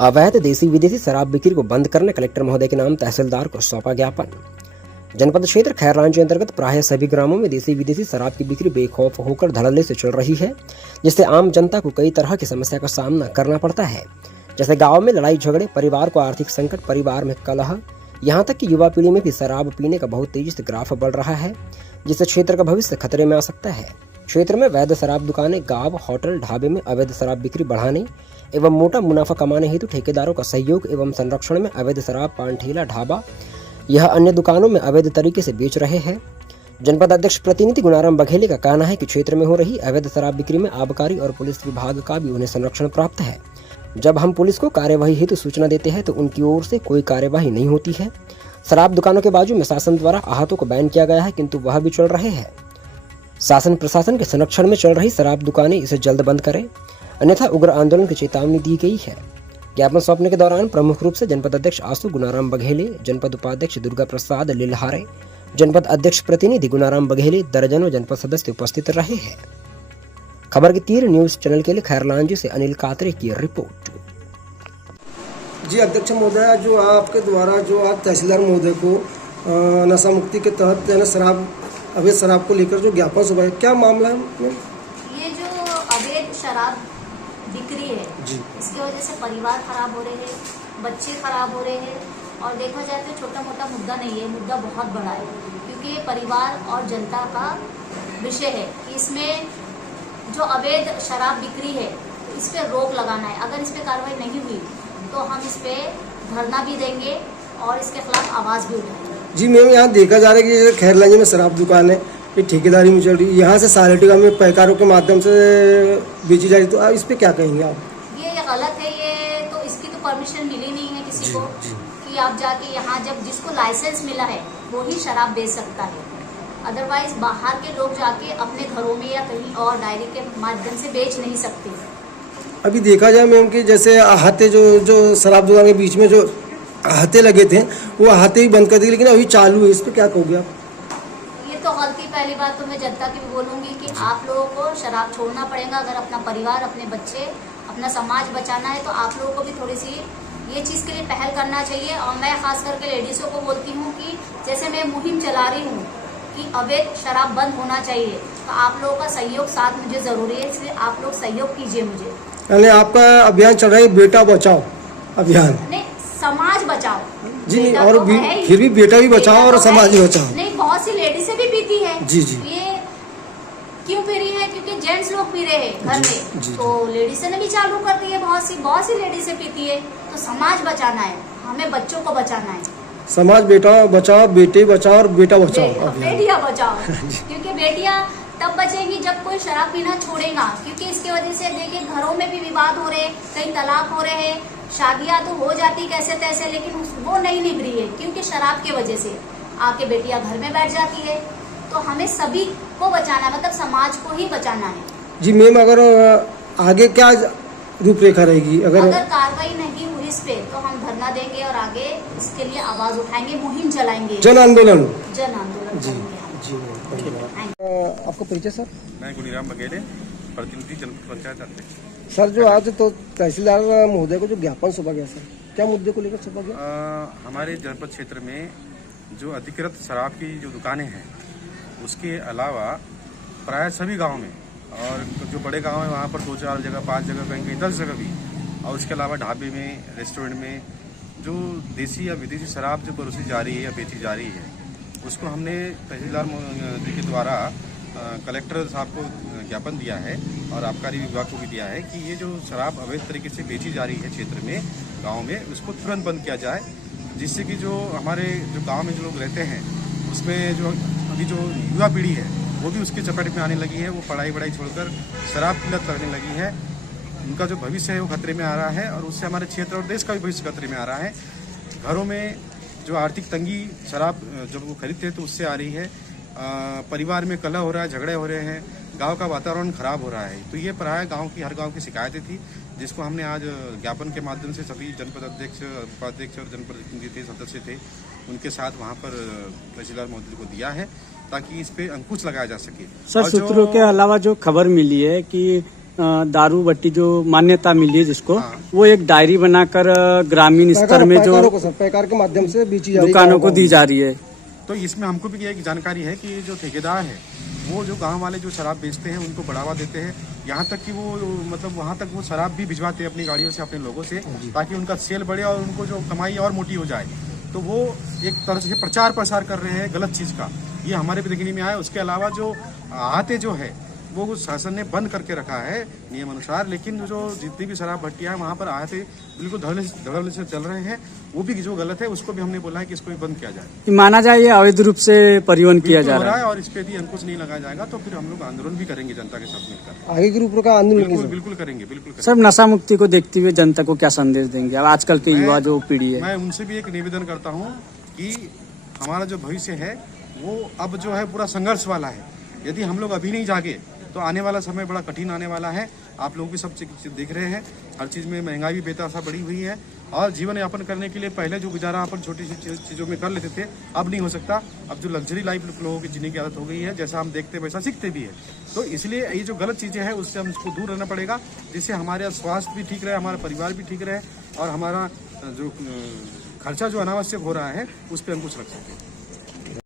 अवैध देसी विदेशी शराब बिक्री को बंद करने कलेक्टर महोदय के नाम तहसीलदार को सौंपा ज्ञापन। जनपद क्षेत्र खैरलांची अंतर्गत प्राय सभी ग्रामों में देसी विदेशी शराब की बिक्री बेखौफ होकर धड़ल्ले से चल रही है, जिससे आम जनता को कई तरह की समस्या का सामना करना पड़ता है। जैसे गाँव में लड़ाई झगड़े, परिवार को आर्थिक संकट, परिवार में कलह, यहाँ तक कि युवा पीढ़ी में भी शराब पीने का बहुत तेजी से ग्राफ बढ़ रहा है, जिससे क्षेत्र का भविष्य खतरे में आ सकता है। क्षेत्र में वैध शराब दुकानें, गांव, होटल, ढाबे में अवैध शराब बिक्री बढ़ाने एवं मोटा मुनाफा कमाने हेतु ठेकेदारों का सहयोग एवं संरक्षण में अवैध शराब, पान ठेला, ढाबा यह अन्य दुकानों में अवैध तरीके से बेच रहे हैं। जनपद अध्यक्ष प्रतिनिधि गुणाराम बघेले का कहना है कि क्षेत्र में हो रही अवैध शराब बिक्री में आबकारी और पुलिस विभाग का भी उन्हें संरक्षण प्राप्त है। जब हम पुलिस को कार्यवाही हेतु सूचना देते हैं तो उनकी ओर से कोई कार्यवाही नहीं होती है। शराब दुकानों के बाजू में शासन द्वारा आहतों को बैन किया गया है, किंतु वह भी चल रहे हैं। शासन प्रशासन के संरक्षण में चल रही शराब दुकानें इसे जल्द बंद करें, अन्यथा उग्र आंदोलन की चेतावनी दी गई है। ज्ञापन सौंपने के दौरान प्रमुख रूप से जनपद अध्यक्ष आशु गुणाराम बघेले, जनपद उपाध्यक्ष दुर्गा प्रसाद लिल्हारे, जनपद अध्यक्ष प्रतिनिधि गुणाराम बघेले, दर्जनों जनपद सदस्य उपस्थित रहे हैं। खबर की तीर न्यूज चैनल के लिए खैरलांजी से अनिल कातरे की रिपोर्ट। जी अध्यक्ष महोदय, जो आपके द्वारा जो आज तहसीलदार महोदय को नशा मुक्ति के तहत शराब, अवैध शराब को लेकर जो ज्ञापन सुबह है, क्या मामला है? ये जो अवैध शराब बिक्री है जी, इसकी वजह से परिवार खराब हो रहे हैं, बच्चे खराब हो रहे हैं, और देखा जाए तो छोटा मोटा मुद्दा नहीं है, मुद्दा बहुत बड़ा है, क्योंकि ये परिवार और जनता का विषय है कि इसमें जो अवैध शराब बिक्री है इस पर रोक लगाना है। अगर इस पर कार्रवाई नहीं हुई तो हम इस पे धरना भी देंगे और इसके खिलाफ आवाज भी उठाएंगे। जी मैम, यहाँ देखा जा रहा है कि खैरलांजी में शराब दुकान है, ये ठेकेदारी में चल रही है, यहाँ से सारेटिका में पैकारों के माध्यम से बेची जा रही, तो इस पे क्या कहेंगे आप? ये गलत है, ये तो इसकी तो परमिशन मिली नहीं है किसी को कि आप जाके यहाँ, जब जिसको लाइसेंस मिला है वो ही शराब बेच सकता है, अदरवाइज बाहर के लोग जाके अपने घरों में या कहीं और डायरी के माध्यम से बेच नहीं सकते। अभी देखा जाए मैम कि जैसे अहाते जो शराब दुकान के बीच में जो अहाते लगे थे वो अहाते ही बंद कर दिए, लेकिन अभी चालू है, इस पर क्या कहोगे आप? ये तो गलती, पहली बात तो मैं जनता की भी बोलूँगी कि आप लोगों को शराब छोड़ना पड़ेगा। अगर अपना परिवार, अपने बच्चे, अपना समाज बचाना है तो आप लोगों को भी थोड़ी सी ये चीज़ के लिए पहल करना चाहिए। और मैं खास करके लेडीज़ों को बोलती हूँ कि जैसे मैं मुहिम चला रही हूँ कि अवैध शराब बंद होना चाहिए, तो आप लोगों का सहयोग साथ मुझे ज़रूरी है, इसलिए आप लोग सहयोग कीजिए मुझे। यानी आपका अभियान चल रहा है बेटा बचाओ अभियान? नहीं, समाज बचाओ जी, नहीं, और तो फिर भी बेटा भी बचाओ और समाज भी बचाओ। नहीं, बहुत सी लेडीज़ें भी पीती है जी जी। ये क्यों पी रही है? क्योंकि जेंट्स लोग पी रहे हैं घर में, तो लेडीज़ें ने भी चालू कर दी है, बहुत सी लेडीज़ें पीती है। तो समाज बचाना है, हमें बच्चों को बचाना है। समाज बेटा बचाओ, बेटे बचाओ और बेटा बचाओ, बेटियां बचाओ, क्योंकि बेटियां तब बचेंगी जब कोई शराब पीना छोड़ेगा। क्योंकि इसकी वजह से देखिए घरों में भी विवाद हो रहे हैं, कई तलाक हो रहे हैं, शादियां तो हो जाती कैसे तैसे, लेकिन वो नहीं निभ रही है क्योंकि शराब की वजह से आके बेटियां घर में बैठ जाती है। तो हमें सभी को बचाना है, मतलब समाज को ही बचाना है। जी मैम, अगर आगे क्या रूपरेखा रहेगी? अगर कार्रवाई नहीं हुई इस पे तो हम धरना देंगे और आगे इसके लिए आवाज उठाएंगे, मुहिम चलाएंगे, जन आंदोलन आपका परिचय सर? मैं गुणाराम बघेले, प्रतिनिधि जनपद पंचायत अध्यक्ष। सर, जो आज तो तहसीलदार महोदय को जो ज्ञापन सौंपा गया सर, क्या मुद्दे को लेकर सौंपा गया? हमारे जनपद क्षेत्र में जो अधिकृत शराब की जो दुकानें हैं उसके अलावा प्राय सभी गाँव में, और जो बड़े गाँव हैं वहाँ पर 2-4 जगह, 5 जगह, कहीं 10 जगह भी, और उसके अलावा ढाबे में, रेस्टोरेंट में जो देसी या विदेशी शराब जो परोसी जा रही है या बेची जा रही है, उसको हमने तहसीलदार जी के द्वारा कलेक्टर साहब को ज्ञापन दिया है और आबकारी विभाग को भी दिया है कि ये जो शराब अवैध तरीके से बेची जा रही है क्षेत्र में, गांव में, उसको तुरंत बंद किया जाए, जिससे कि जो हमारे जो गांव में जो लोग रहते हैं उसमें जो अभी जो युवा पीढ़ी है वो भी उसकी चपेट में आने लगी है। वो पढ़ाई छोड़कर शराब की लत लगने लगी है, उनका जो भविष्य है वो खतरे में आ रहा है, और उससे हमारे क्षेत्र और देश का भी भविष्य खतरे में आ रहा है। घरों में जो आर्थिक तंगी शराब जब वो खरीदते हैं तो उससे आ रही है, परिवार में कलह हो रहा है, झगड़े हो रहे हैं, गांव का वातावरण खराब हो रहा है। तो ये प्राय हर गांव की शिकायतें थी, जिसको हमने आज ज्ञापन के माध्यम से सभी जनपद अध्यक्ष, उपाध्यक्ष और जनपद प्रतिनिधि थे, सदस्य थे, उनके साथ वहाँ पर तहसीलदार महोदय को दिया है ताकि इस पे अंकुश लगाया जा सके। सर, सूत्रों के अलावा जो खबर मिली है कि दारू बट्टी जो मान्यता मिली है जिसको, हाँ। वो एक डायरी बनाकर ग्रामीण स्तर में जो पैकारों को सर, पैकार के माध्यम से बेची जा रही है दुकानों को गाँव-गाँव दी में। जा रही है। तो इसमें हमको भी एक जानकारी है कि जो ठेकेदार है वो जो गांव वाले जो शराब बेचते हैं उनको बढ़ावा देते हैं, यहाँ तक कि वो मतलब वहाँ तक वो शराब भी भिजवाते हैं अपनी गाड़ियों से अपने लोगों से, ताकि उनका सेल बढ़े और उनको जो कमाई और मोटी हो जाए। तो वो एक तरह से प्रचार प्रसार कर रहे हैं गलत चीज़ का, ये हमारे भी देखने में आया। उसके अलावा जो आते जो है वो शासन ने बंद करके रखा है नियम अनुसार, लेकिन जो जितनी भी शराब भट्टियां हैं वहाँ पर आते बिल्कुल धड़ल्ले से चल रहे हैं, वो भी जो गलत है उसको भी हमने बोला है कि इसको भी बंद किया जाए। माना जाए ये अवैध रूप से परिवहन किया जा बिल्कुल हो रहा रहा है। है और इस पे यदि अंकुश नहीं लगाया जाएगा तो फिर हम लोग आंदोलन भी करेंगे जनता के साथ मिलकर। आगे के रूप का आंदोलन बिल्कुल की बिल्कुल करेंगे, बिल्कुल करेंगे। सब नशा मुक्ति को देखते हुए जनता को क्या संदेश देंगे अब आजकल के युवा जो पीढ़ी है? मैं उनसे भी एक निवेदन करता हूँ कि हमारा जो भविष्य है वो अब जो है पूरा संघर्ष वाला है। यदि हम लोग अभी नहीं जागे तो आने वाला समय बड़ा कठिन आने वाला है। आप लोग भी सब चीज़ देख रहे हैं, हर चीज़ में महंगाई भी बेतहाशा बढ़ी हुई है और जीवन यापन करने के लिए पहले जो गुजारा अपन छोटी सी चीज़ों में कर लेते थे अब नहीं हो सकता। अब जो लग्जरी लाइफ लोगों की जीने की आदत हो गई है, जैसा हम देखते हैं वैसा सीखते भी है। तो इसलिए ये जो गलत चीज़ें हैं उससे हमको दूर रहना पड़ेगा, जिससे हमारा स्वास्थ्य भी ठीक रहे, हमारा परिवार भी ठीक रहे और हमारा जो खर्चा जो अनावश्यक हो रहा है उस पर अंकुश रख सके।